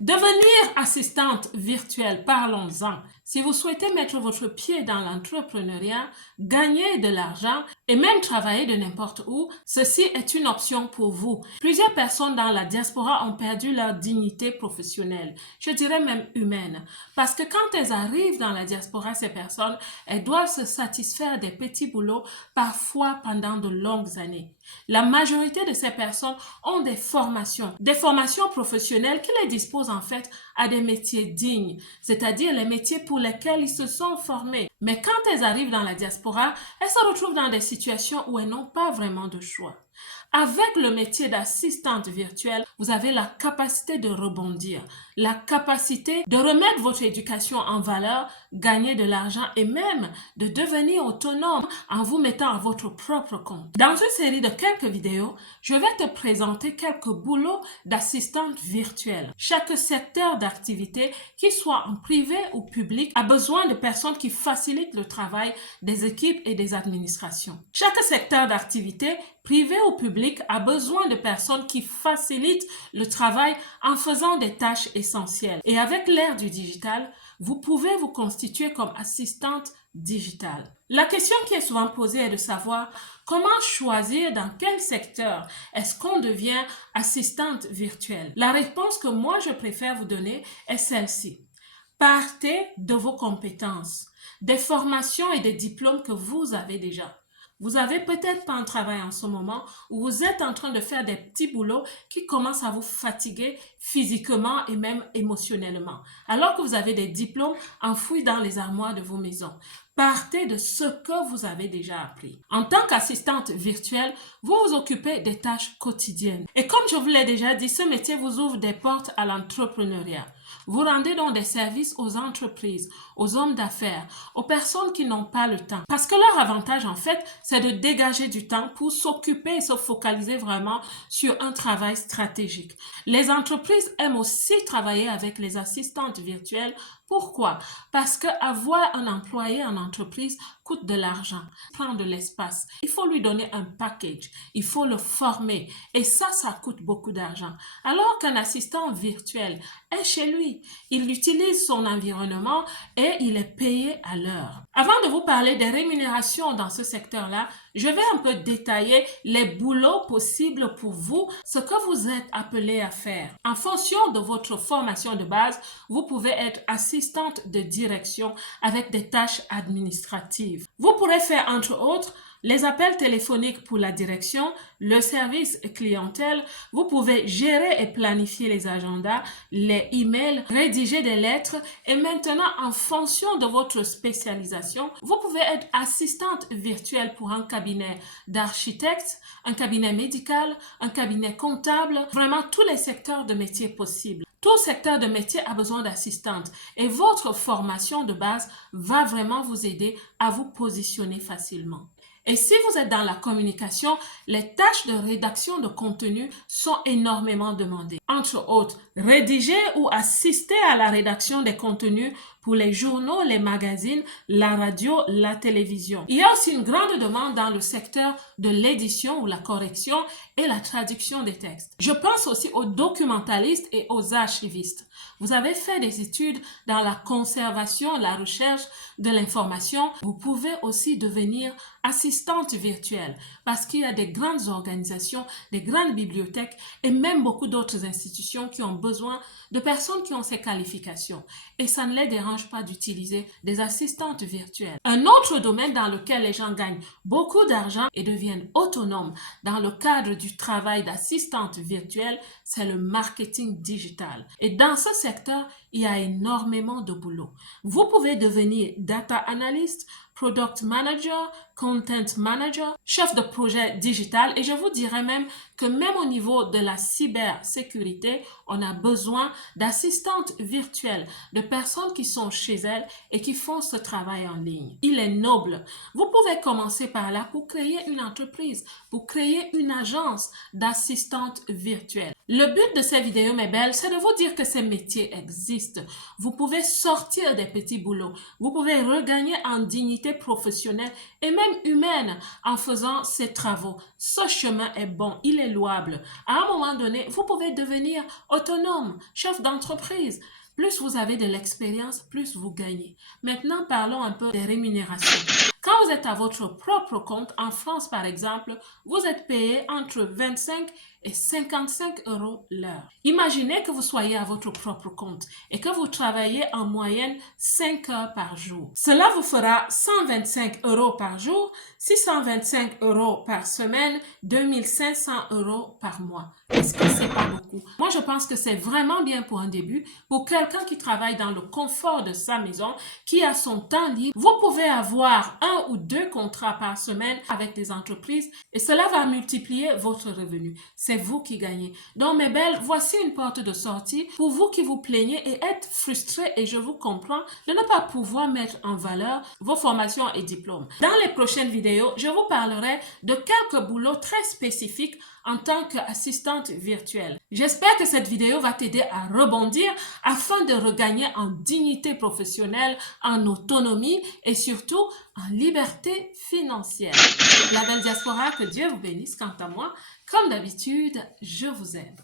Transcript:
Devenir assistante virtuelle, parlons-en. Si vous souhaitez mettre votre pied dans l'entrepreneuriat, gagner de l'argent et même travailler de n'importe où, ceci est une option pour vous. Plusieurs personnes dans la diaspora ont perdu leur dignité professionnelle, je dirais même humaine, parce que quand elles arrivent dans la diaspora, ces personnes, elles doivent se satisfaire des petits boulots, parfois pendant de longues années. La majorité de ces personnes ont des formations professionnelles qui les disposent en fait à des métiers dignes, c'est-à-dire les métiers pour lesquels ils se sont formés. Mais quand elles arrivent dans la diaspora, elles se retrouvent dans des situations où elles n'ont pas vraiment de choix. Avec le métier d'assistante virtuelle, vous avez la capacité de rebondir, la capacité de remettre votre éducation en valeur, gagner de l'argent et même de devenir autonome en vous mettant à votre propre compte. Dans une série de quelques vidéos, je vais te présenter quelques boulots d'assistante virtuelle. Chaque secteur d'activité, qu'il soit en privé ou public, a besoin de personnes qui facilitent le travail des équipes et des administrations. Chaque secteur d'activité, privé ou public, a besoin de personnes qui facilitent le travail en faisant des tâches essentielles. Et avec l'ère du digital, vous pouvez vous constituer comme assistante digitale. La question qui est souvent posée est de savoir comment choisir dans quel secteur est-ce qu'on devient assistante virtuelle. La réponse que moi je préfère vous donner est celle-ci. Partez de vos compétences, des formations et des diplômes que vous avez déjà. Vous avez peut-être pas un travail en ce moment où vous êtes en train de faire des petits boulots qui commencent à vous fatiguer physiquement et même émotionnellement, alors que vous avez des diplômes enfouis dans les armoires de vos maisons. Partez de ce que vous avez déjà appris. En tant qu'assistante virtuelle, vous vous occupez des tâches quotidiennes. Et comme je vous l'ai déjà dit, ce métier vous ouvre des portes à l'entrepreneuriat. Vous rendez donc des services aux entreprises, aux hommes d'affaires, aux personnes qui n'ont pas le temps. Parce que leur avantage, en fait, c'est de dégager du temps pour s'occuper et se focaliser vraiment sur un travail stratégique. Les entreprises aiment aussi travailler avec les assistantes virtuelles. Pourquoi? Parce qu'avoir un employé en entreprise coûte de l'argent, prend de l'espace. Il faut lui donner un package, il faut le former et ça coûte beaucoup d'argent. Alors qu'un assistant virtuel est chez lui, il utilise son environnement et il est payé à l'heure. Avant de vous parler des rémunérations dans ce secteur-là, je vais un peu détailler les boulots possibles pour vous, ce que vous êtes appelé à faire. En fonction de votre formation de base, vous pouvez être assistante de direction avec des tâches administratives. Vous pourrez faire entre autres les appels téléphoniques pour la direction, le service clientèle, vous pouvez gérer et planifier les agendas, les emails, rédiger des lettres et maintenant en fonction de votre spécialisation, vous pouvez être assistante virtuelle pour un cabinet d'architecte, un cabinet médical, un cabinet comptable, vraiment tous les secteurs de métiers possibles. Tout secteur de métier a besoin d'assistantes et votre formation de base va vraiment vous aider à vous positionner facilement. Et si vous êtes dans la communication, les tâches de rédaction de contenu sont énormément demandées. Entre autres, rédiger ou assister à la rédaction des contenus pour les journaux, les magazines, la radio, la télévision. Il y a aussi une grande demande dans le secteur de l'édition ou la correction et la traduction des textes. Je pense aussi aux documentalistes et aux archivistes. Vous avez fait des études dans la conservation, la recherche de l'information. Vous pouvez aussi devenir assistante virtuelle parce qu'il y a des grandes organisations, des grandes bibliothèques et même beaucoup d'autres institutions qui ont besoin de personnes qui ont ces qualifications. Et ça ne les dérange pas d'utiliser des assistantes virtuelles. Un autre domaine dans lequel les gens gagnent beaucoup d'argent et deviennent autonomes dans le cadre du travail d'assistante virtuelle, c'est le marketing digital. Et dans ce secteur, il y a énormément de boulot. Vous pouvez devenir data analyst, product manager, content manager, chef de projet digital et je vous dirais même que même au niveau de la cybersécurité, on a besoin d'assistantes virtuelles, de personnes qui sont chez elles et qui font ce travail en ligne. Il est noble. Vous pouvez commencer par là pour créer une entreprise, pour créer une agence d'assistantes virtuelles. Le but de ces vidéos, mes belles, c'est de vous dire que ces métiers existent. Vous pouvez sortir des petits boulots. Vous pouvez regagner en dignité professionnelle et même humaine en faisant ces travaux. Ce chemin est bon, il est louable. À un moment donné, vous pouvez devenir autonome, chef d'entreprise. Plus vous avez de l'expérience, plus vous gagnez. Maintenant, parlons un peu des rémunérations. Quand vous êtes à votre propre compte, en France par exemple, vous êtes payé entre 25 et 55 euros l'heure. Imaginez que vous soyez à votre propre compte et que vous travaillez en moyenne 5 heures par jour. Cela vous fera 125 euros par jour, 625 euros par semaine, 2500 euros par mois. Est-ce que c'est pas beaucoup? Moi, je pense que c'est vraiment bien pour un début. Pour quelqu'un qui travaille dans le confort de sa maison, qui a son temps libre, vous pouvez avoir 1 ou 2 contrats par semaine avec des entreprises et cela va multiplier votre revenu. C'est vous qui gagnez. Donc, mes belles, voici une porte de sortie pour vous qui vous plaignez et êtes frustrés, et je vous comprends, de ne pas pouvoir mettre en valeur vos formations et diplômes. Dans les prochaines vidéos, je vous parlerai de quelques boulots très spécifiques en tant qu'assistante virtuelle. J'espère que cette vidéo va t'aider à rebondir afin de regagner en dignité professionnelle, en autonomie et surtout en liberté financière. La belle diaspora, que Dieu vous bénisse. Quant à moi, comme d'habitude, je vous aime.